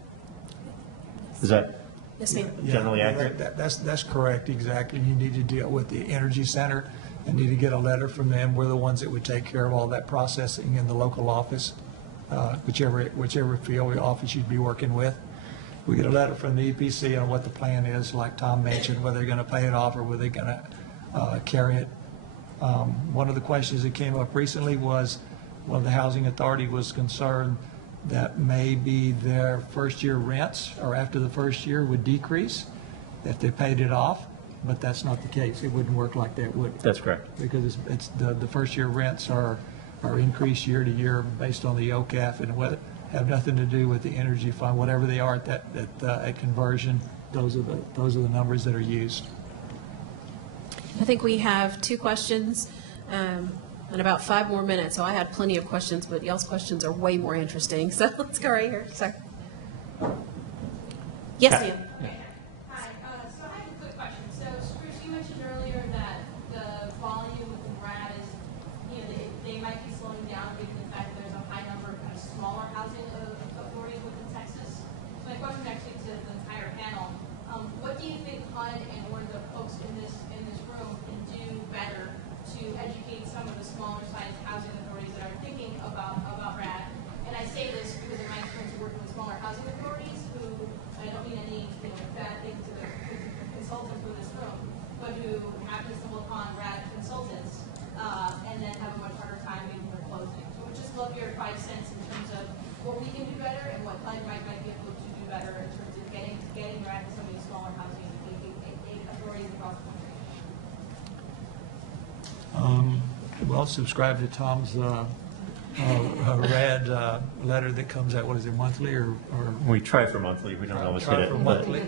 Is that Yes, ma'am. generally accurate? That's correct, exactly. You need to deal with the Energy Center and need to get a letter from them. We're the ones that would take care of all that processing in the local office, whichever field office you'd be working with. We get a letter from the EPC on what the plan is, like Tom mentioned, whether they're going to pay it off or whether they're going to carry it. One of the questions that came up recently was, well, the Housing Authority was concerned that maybe their first year rents or after the first year would decrease if they paid it off, but that's not the case. It wouldn't work like that, would it? That's correct. Because it's the first year rents are increased year to year based on the OCAF and what have nothing to do with the energy fund, whatever they are at conversion. Those are the numbers that are used. I think we have 2 questions and about 5 more minutes. So I had plenty of questions, but y'all's questions are way more interesting. So let's go right here. Sorry. Yes, ma'am. Hi, so I have a quick question. So Bruce, you mentioned earlier that the volume within RAD is, they might be slowing down given the fact that there's a high number of kind of smaller housing authorities within Texas. So my question actually to the entire panel, what do you think HUD or the folks in this room can do better to educate some of the smaller sized housing authorities that are thinking about RAD? And I say this because of my experience of working with smaller housing authorities who, I don't mean any bad things to the consultants in this room, but who happen to stumble upon RAD consultants and then have a much harder time making their closing. So we'd just love your 5 cents in terms of what we can do better and what HUD might be able to do better in terms of getting RAD to some of these smaller housing authorities across the country. Well, subscribe to Tom's RAD letter that comes out, what is it, monthly or We try for monthly. We don't always hit try it. for but- monthly.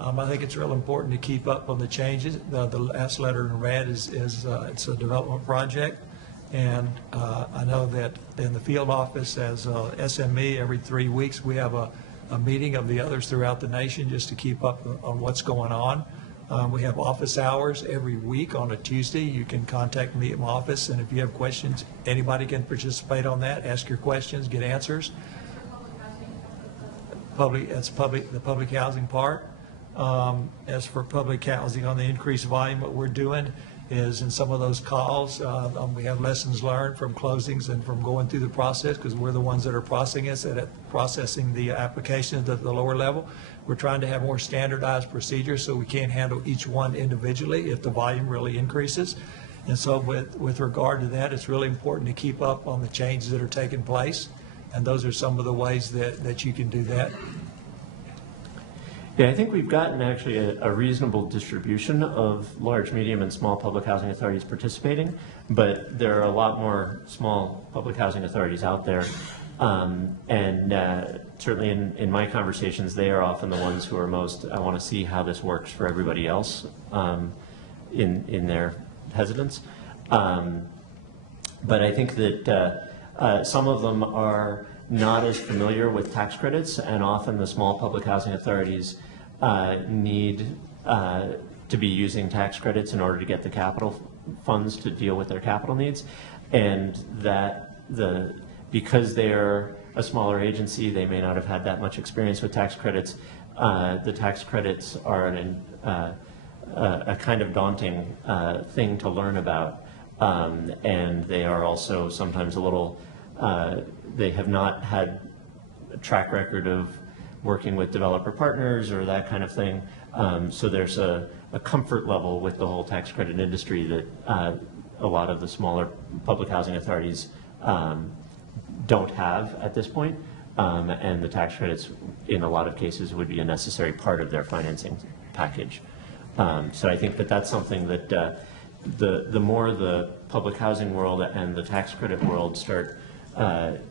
I think it's real important to keep up on the changes. The last letter in RAD is it's a development project. And I know that in the field office as SME, every 3 weeks, we have a meeting of the others throughout the nation just to keep up on what's going on. We have office hours every week on a Tuesday. You can contact me at my office, and if you have questions, anybody can participate on that, ask your questions, get answers. The public housing part. As for public housing on the increased volume, what we're doing is in some of those calls, we have lessons learned from closings and from going through the process because we're the ones that are processing the applications at the lower level. We're trying to have more standardized procedures so we can't handle each one individually if the volume really increases. And so with regard to that, it's really important to keep up on the changes that are taking place. And those are some of the ways that you can do that. Yeah, I think we've gotten actually a reasonable distribution of large, medium, and small public housing authorities participating, but there are a lot more small public housing authorities out there. Certainly in my conversations, they are often the ones who are most, I want to see how this works for everybody else in their hesitance. But I think that some of them are not as familiar with tax credits, and often the small public housing authorities need to be using tax credits in order to get the capital funds to deal with their capital needs, and that because they're a smaller agency, they may not have had that much experience with tax credits. The tax credits are a kind of daunting thing to learn about, and they are also sometimes a little they have not had a track record of working with developer partners or that kind of thing. So there's a comfort level with the whole tax credit industry that a lot of the smaller public housing authorities don't have at this point. And the tax credits, in a lot of cases, would be a necessary part of their financing package. So I think that that's something that the more the public housing world and the tax credit world start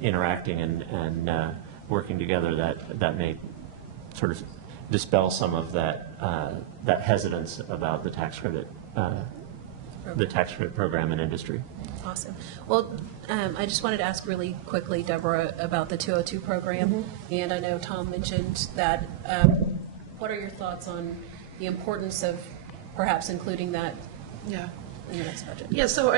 interacting and working together, that may sort of dispel some of that hesitance about the tax credit program in industry. Awesome. Well, I just wanted to ask really quickly, Deborah, about the 202 program. And I know Tom mentioned that. What are your thoughts on the importance of perhaps including that Yeah. in the next budget? Yeah, so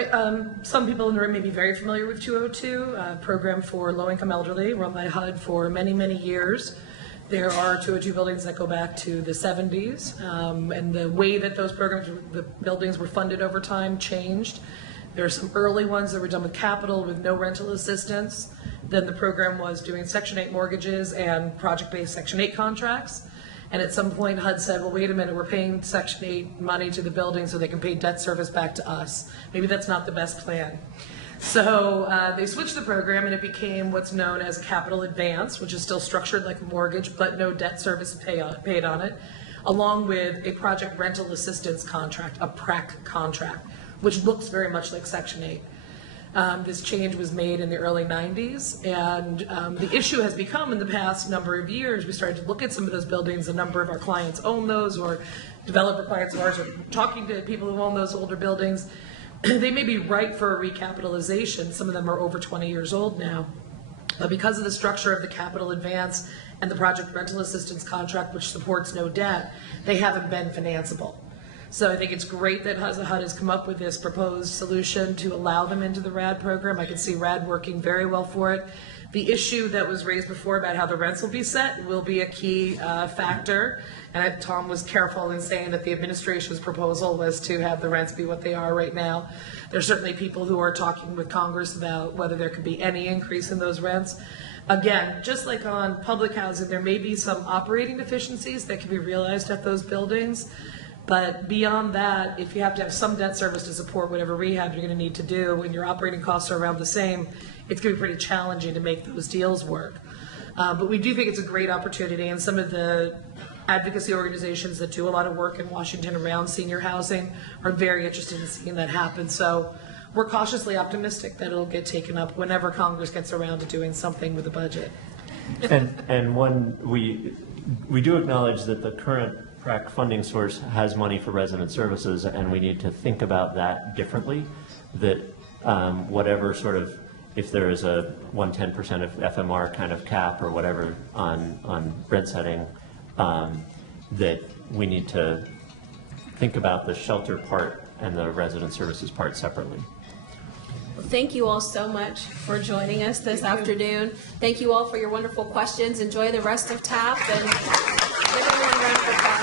some people in the room may be very familiar with 202, a program for low-income elderly run by HUD for many, many years. There are 202 buildings that go back to the 70s, and the way that those programs, the buildings were funded over time changed. There are some early ones that were done with capital with no rental assistance. Then the program was doing Section 8 mortgages and project-based Section 8 contracts. And at some point, HUD said, well, wait a minute, we're paying Section 8 money to the building so they can pay debt service back to us. Maybe that's not the best plan. So they switched the program, and it became what's known as a capital advance, which is still structured like a mortgage, but no debt service paid on it, along with a project rental assistance contract, a PRAC contract, which looks very much like Section 8. This change was made in the early 90s, and the issue has become in the past number of years, we started to look at some of those buildings, a number of our clients own those, or developer clients of ours are talking to people who own those older buildings. They may be ripe for a recapitalization. Some of them are over 20 years old now. But because of the structure of the capital advance and the project rental assistance contract, which supports no debt, they haven't been financeable. So I think it's great that HUD has come up with this proposed solution to allow them into the RAD program. I can see RAD working very well for it. The issue that was raised before about how the rents will be set will be a key factor. And Tom was careful in saying that the administration's proposal was to have the rents be what they are right now. There's certainly people who are talking with Congress about whether there could be any increase in those rents. Again, just like on public housing, there may be some operating deficiencies that can be realized at those buildings. But beyond that, if you have to have some debt service to support whatever rehab you're going to need to do, and your operating costs are around the same, it's going to be pretty challenging to make those deals work. But we do think it's a great opportunity, and some of the advocacy organizations that do a lot of work in Washington around senior housing are very interested in seeing that happen. So we're cautiously optimistic that it'll get taken up whenever Congress gets around to doing something with the budget. And we do acknowledge that the current PRAC funding source has money for resident services, and we need to think about that differently, that whatever sort of, if there is a 110% of FMR kind of cap or whatever on rent setting, that we need to think about the shelter part and the resident services part separately. Well, thank you all so much for joining us this afternoon. Thank you all for your wonderful questions. Enjoy the rest of TAP, and give everyone a round of applause.